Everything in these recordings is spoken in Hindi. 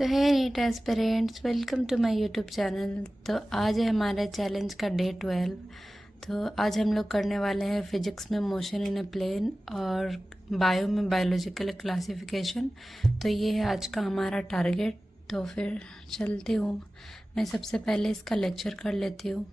तो है NEET aspirants, welcome to my YouTube channel. तो आज है हमारा चैलेंज का डे 12। तो आज हम लोग करने वाले हैं फिजिक्स में मोशन इन अ प्लेन और बायो में बायोलॉजिकल क्लासिफिकेशन। तो ये है आज का हमारा टारगेट। तो फिर चलती हूँ, मैं सबसे पहले इसका लेक्चर कर लेती हूँ।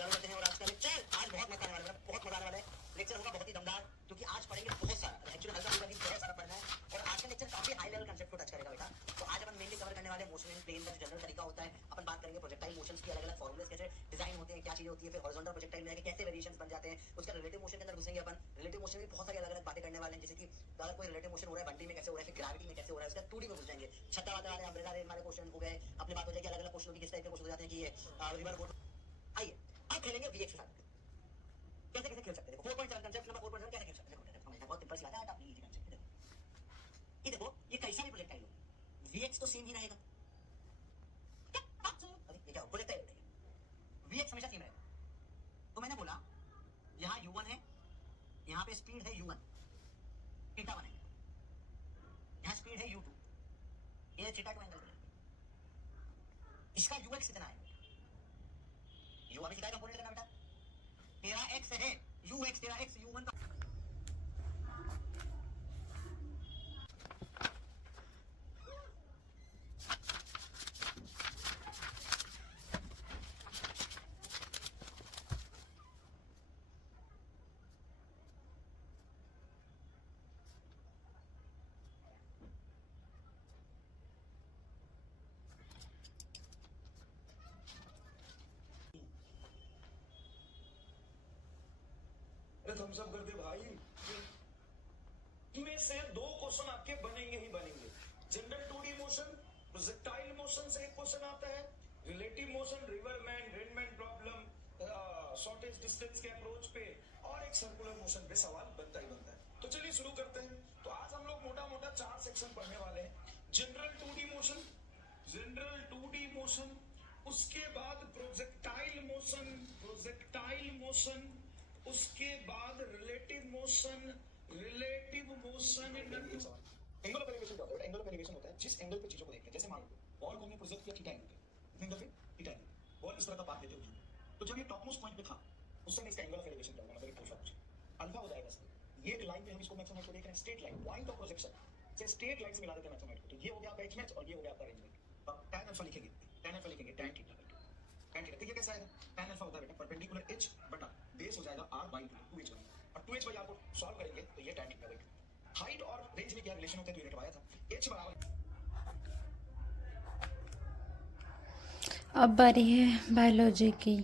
चालू करते हैं और आज का लेक्चर आज बहुत मजा आने वाला है, बहुत मजा आने वाला है। लेक्चर होगा बहुत ही दमदार क्योंकि आज पढ़ेंगे बहुत सारा, एक्चुअली हल्का फुल्का नहीं, बहुत सारा पढ़ना है। और आज का लेक्चर काफी हाई लेवल कांसेप्ट को टच करेगा बेटा। तो आज अपन मेनली कवर करने वाले मोशन इन प्लेन का जो जनरल तरीका होता है। अपन बात करेंगे प्रोजेक्टाइल मोशंस की, अलग अलग फॉर्मूलेस कैसे डिजाइन होते हैं, क्या चीजें होती है, फिर हॉरिजॉन्टल प्रोजेक्टाइल में कैसे वेरिएशंस बन जाते हैं, उसका रिलेटिव मोशन के अंदर घुसेंगे अपन। रिलेटिव मोशन में बहुत सारी अलग अलग बातें करने वाले हैं, जैसे कि अगर कोई रिलेटिव मोशन हो रहा है बंडी में कैसे हो रहा है, फिर ग्रेविटी में कैसे हो रहा है, उसका 2D में घुस जाएंगे। छत्ता वाले अम्ब्रेला रेल वाले क्वेश्चन हो गए। अपनी बात हो जाएगी अलग अलग क्वेश्चन की, किस टाइप के क्वेश्चन हो जाते हैं कि ये रिवर बोट। आइए अब खेलेंगे वीएक्स के साथ। कैसे कैसे खेल सकते हैं, देखो 4.7 कांसेप्ट नंबर 4.7 कैसे खेल सकते हैं, देखो समझना बहुत सिंपल सी बात है, आप इजी कांसेप्ट देखो। ये देखो, ये कैसा भी प्रोजेक्टाइल हो, वीएक्स तो सेम ही रहेगा। अरे ये क्या प्रोजेक्टाइल रहेगा, वीएक्स हमेशा सेम रहेगा। तो मैंने बोला यहाँ u1 है, यहाँ पे स्पीड है u1, थीटा बनेगा। यहाँ स्पीड है u2, ये थीटा का एंगल बनेगा। इसका ux कितना है, u अभी थीटा कंपोनेंट करना बेटा। तेरा x है ux, तेरा x u1 का। थम्स अप कर दे भाई। इनमें से दो क्वेश्चन आपके बनेंगे ही बनेंगे। General 2D motion, projectile motion से एक क्वेश्चन आता है, relative motion, river man rain man problem, shortest distance के अप्रोच पे, और एक सर्कुलर मोशन पे सवाल बनता ही बनता है। तो चलिए शुरू करते हैं। तो आज हम लोग मोटा मोटा 4 सेक्शन पढ़ने वाले हैं। General 2D motion, general 2D motion, उसके बाद प्रोजेक्टाइल मोशन, प्रोजेक्टाइल मोशन, उसके बाद relative motion, relative motion in angle of elevation क्या होता है? एंगल ऑफ एलिवेशन होता है जिस एंगल पे चीजों को देखते हैं। जैसे मान लो बॉल को हमने प्रोजेक्ट किया थीटा एंगल पे, एंगल पे थीटा एंगल, बॉल इस तरह का पाथ लेते हुए, तो जब ये टॉप मोस्ट पॉइंट पे था उस समय इसका एंगल ऑफ एलिवेशन क्या होगा, मतलब पूछा मुझे अल्फा हो जाएगा इसका। ये एक लाइन पे हम इसको मैक्सिमम को देख रहे हैं, straight line, point of projection से स्ट्रेट लाइन से मिला देते हैं मैक्सिमम को। तो ये हो गया आपका एच मैच और ये हो गया आपका रेंज मैच। अब tan अल्फा लिखेंगे, tan अल्फा लिखेंगे tan थीटा करके, tan थीटा। तो ये कैसा आएगा, tan अल्फा होता है बेटा परपेंडिकुलर h बटा बेस हो जाएगा r बाई 2h बनेगा, और 2h बाई r को सॉल्व करेंगे तो ये tan थीटा बनेगा। हाइट और रेंज में क्या रिलेशन होता है तो ये रटवाया था, h बराबर। अब बारी है बायोलॉजी की।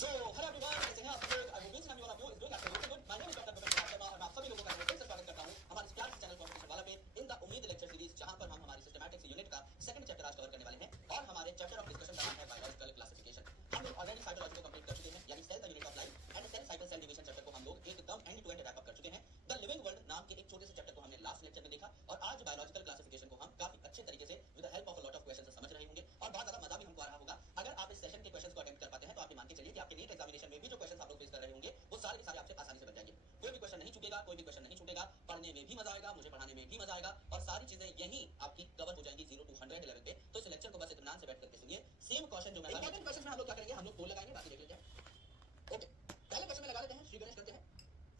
So, hello everyone, कैसे हैं आप लोग? I hope each and every one of you is doing absolutely good. My name is Dr. Bipin Sharma और मैं आप सभी लोगों का फिर से स्वागत करता हूं हमारे इस प्यारे चैनल कॉम्पिटिशन वाला पे इन द उम्मीद लेक्चर सीरीज, जहां पर हम हमारी सिस्टमैटिक्स यूनिट का सेकंड चैप्टर आज कवर करने वाले हैं। और हमारे चैप्टर ऑफ डिस्कशन का नाम है बायोलॉजिकल क्लासिफिकेशन। हम लोग ऑलरेडी साइटोलॉजी को कंप्लीट कर चुके हैं, यानी cell the unit of life and cell cycle cell division chapter को हम लोग एकदम end to end wrap up कर चुके हैं। द लिविंग वर्ल्ड नाम के एक छोटे से चैप्टर को हमने लास्ट लेक्चर में देखा, और आज बायोलॉजिकल क्लासिफिकेशन को हम काफी अच्छे तरीके से with the help of a lot of questions समझ रहे होंगे, और बहुत ज्यादा मजा भी हमको आ रहा होगा। अगर आप इस सेशन के क्वेश्चंस को अटेम्प्ट कर पाते हैं तो आप ये मान के चलिए कि आपके नीट एग्जामिनेशन में भी जो क्वेश्चंस आप लोग फेस कर रहे होंगे वो सारे के सारे आपसे आसानी से बन जाएंगे। कोई भी क्वेश्चन नहीं छूटेगा, कोई भी क्वेश्चन नहीं छूटेगा। पढ़ने में भी मजा आएगा, मुझे पढ़ाने में भी मजा आएगा, और सारी चीजें यही आपकी कवर हो जाएंगी 0 to 100 लेवल पे। तो इस लेक्चर को बस इत्मीनान से बैठ करके सुनिए। सेम क्वेश्चन जो मैं इंपॉर्टेंट क्वेश्चन में हम लोग क्या करेंगे, हम लोग पोल लगाएंगे, बाकी देख लेंगे। ओके, पहले क्वेश्चन में लगा लेते हैं, श्री गणेश करते हैं।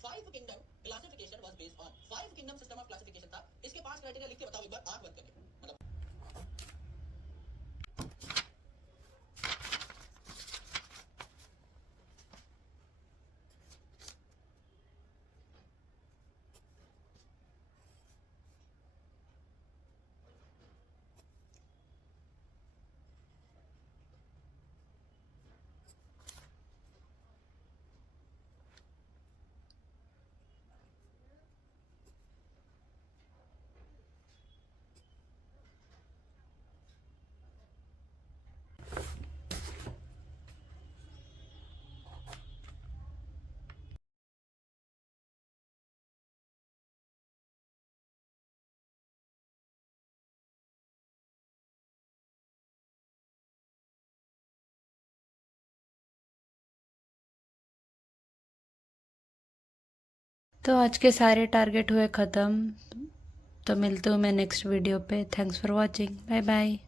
5 kingdom classification was based on 5 kingdom system of classification था। इसके 5 क्राइटेरिया लिख के बताओ एक बार आंख बंद करके, मतलब तो आज के सारे टारगेट हुए ख़त्म। तो मिलती हूँ मैं नेक्स्ट वीडियो पे। Thanks for watching. Bye bye.